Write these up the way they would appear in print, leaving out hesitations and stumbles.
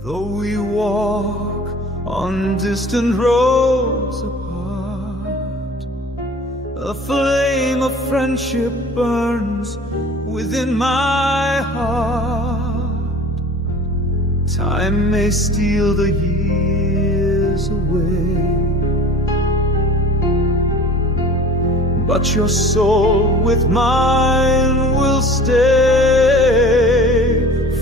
Though we walk on distant roads apart, a flame of friendship burns within my heart. Time may steal the years away, but your soul with mine will stay,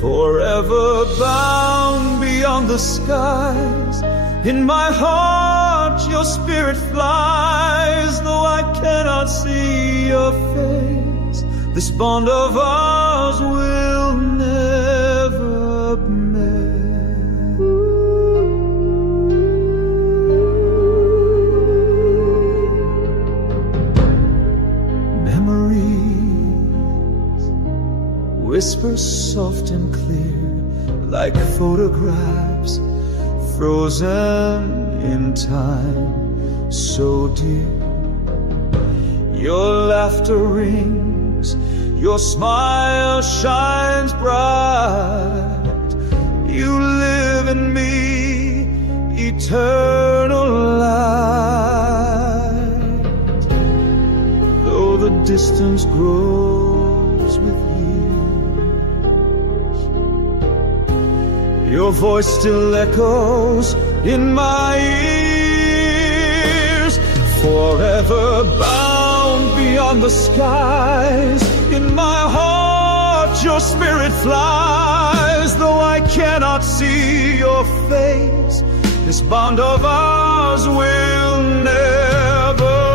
forever bound beyond the skies. In my heart your spirit flies, though I cannot see your face. This bond of ours will never mend. Memories whisper soft and clear, like photographs frozen in time, so dear. Your laughter rings, your smile shines bright. You live in me, eternal light. Though the distance grows with years, your voice still echoes in my ears. Forever bound beyond the skies, in my heart your spirit flies. Though I cannot see your face, this bond of ours will never